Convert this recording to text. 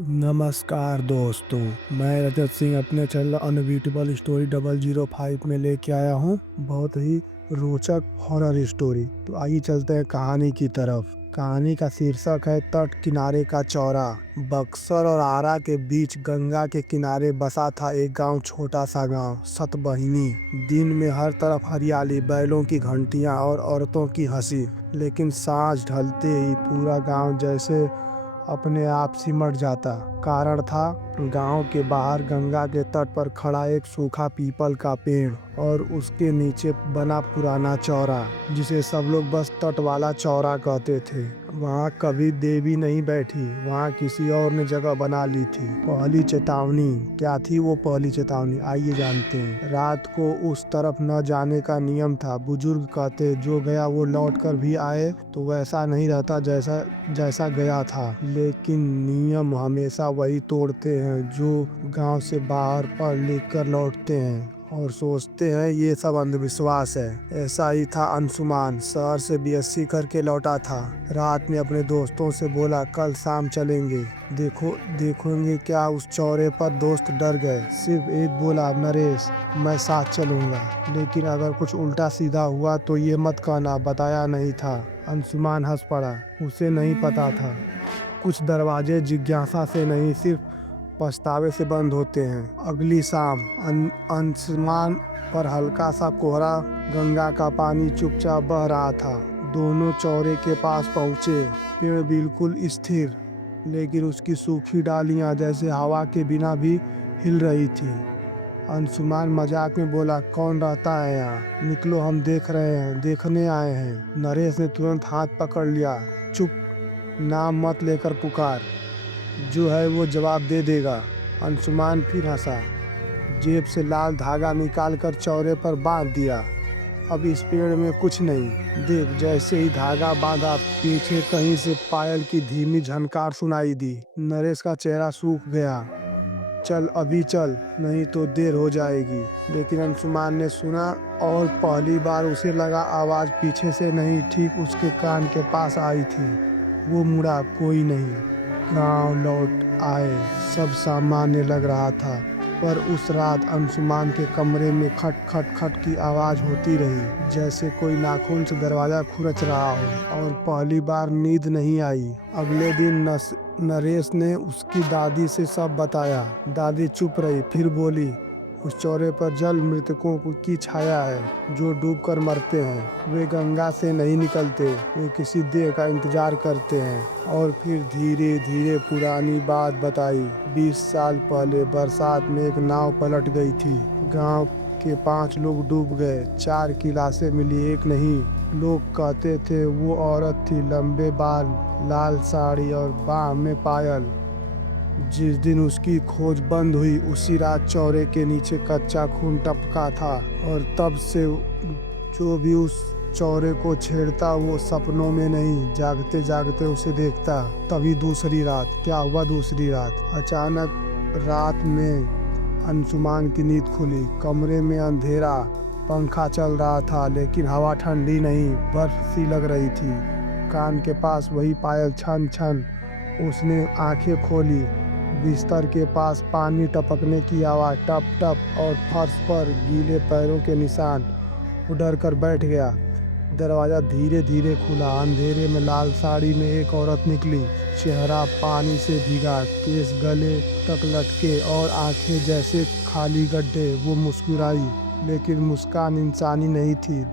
नमस्कार दोस्तों, मैं रजत सिंह अपने चैनल अनबीटेबल स्टोरी 005 में लेके आया हूँ बहुत ही रोचक हॉरर स्टोरी। तो आइए चलते हैं कहानी की तरफ। कहानी का शीर्षक है तट किनारे का चौरा। बक्सर और आरा के बीच गंगा के किनारे बसा था एक गांव, छोटा सा गांव सतबहिनी। दिन में हर तरफ हरियाली, बैलों की घंटियां और औरतों की हंसी। लेकिन सांझ ढलते ही पूरा गांव जैसे अपने आप सिमट जाता। कारण था गांव के बाहर गंगा के तट पर खड़ा एक सूखा पीपल का पेड़ और उसके नीचे बना पुराना चौरा, जिसे सब लोग बस तट वाला चौरा कहते थे। वहाँ कभी देवी नहीं बैठी, वहाँ किसी और ने जगह बना ली थी। पहली चेतावनी क्या थी? वो पहली चेतावनी आइए जानते हैं। रात को उस तरफ न जाने का नियम था। बुजुर्ग कहते जो गया वो लौट कर भी आए तो वैसा नहीं रहता जैसा गया था। लेकिन नियम हमेशा वही तोड़ते हैं जो गांव से बाहर पढ़ लिख कर लौटते हैं और सोचते हैं ये सब अंधविश्वास है। ऐसा ही था अंशुमान। शहर से बीएससी करके लौटा था। रात में अपने दोस्तों से बोला कल शाम चलेंगे। देखोगे क्या? उस चौरे पर दोस्त डर गए। सिर्फ एक बोला, नरेश मैं साथ चलूंगा, लेकिन अगर कुछ उल्टा सीधा हुआ तो ये मत कहना बताया नहीं था। अंशुमान हंस पड़ा। उसे नहीं पता था कुछ दरवाजे जिज्ञासा से नहीं, सिर्फ पछतावे से बंद होते हैं। अगली शाम आसमान पर हल्का सा कोहरा, गंगा का पानी चुपचाप बह रहा था। दोनों चौरे के पास पहुंचे। पेड़ बिल्कुल स्थिर, लेकिन उसकी सूखी डालियां जैसे हवा के बिना भी हिल रही थी। अंशुमान मजाक में बोला, कौन रहता है यहाँ? निकलो, हम देखने आए हैं। नरेश ने तुरंत हाथ पकड़ लिया। चुप, नाम मत लेकर पुकार, जो है वो जवाब दे देगा। अंशुमान फिर हंसा। जेब से लाल धागा निकालकर चौरे पर बांध दिया। अब इस पेड़ में कुछ नहीं। देख, जैसे ही धागा बांधा, पीछे कहीं से पायल की धीमी झनकार सुनाई दी। नरेश का चेहरा सूख गया। चल अभी चल, नहीं तो देर हो जाएगी। लेकिन अंशुमान ने सुना, और पहली बार उसे लगा आवाज पीछे से नहीं, ठीक उसके कान के पास आई थी। वो मुड़ा, कोई नहीं। गांव लौट आए। सब सामान्य लग रहा था, पर उस रात अंशुमान के कमरे में खट खट खट की आवाज होती रही, जैसे कोई नाखून से दरवाजा खुरच रहा हो। और पहली बार नींद नहीं आई। अगले दिन नरेश ने उसकी दादी से सब बताया। दादी चुप रही, फिर बोली, उस चौरे पर जल मृतकों की छाया है जो डूबकर मरते हैं। वे गंगा से नहीं निकलते, वे किसी देह का इंतजार करते हैं। और फिर धीरे धीरे पुरानी बात बताई। 20 साल पहले बरसात में एक नाव पलट गई थी। गांव के 5 लोग डूब गए। 4 की लाशें मिली, एक नहीं। लोग कहते थे वो औरत थी, लंबे बाल, लाल साड़ी और बाह में पायल। जिस दिन उसकी खोज बंद हुई, उसी रात चौरे के नीचे कच्चा खून टपका था। और तब से जो भी उस चौरे को छेड़ता वो सपनों में नहीं, जागते जागते उसे देखता। तभी दूसरी रात क्या हुआ? दूसरी रात अचानक रात में अंशुमान की नींद खुली। कमरे में अंधेरा, पंखा चल रहा था, लेकिन हवा ठंडी नहीं, बर्फ सी लग रही थी। कान के पास वही पायल, छन छन। उसने आंखें खोली। बिस्तर के पास पानी टपकने की आवाज, टप टप, और फर्श पर गीले पैरों के निशान। वो डर कर बैठ गया। दरवाजा धीरे धीरे खुला। अंधेरे में लाल साड़ी में एक औरत निकली। चेहरा पानी से भीगा, केस गले तक लटके और आंखें जैसे खाली गड्ढे। वो मुस्कुराई, लेकिन मुस्कान इंसानी नहीं थी।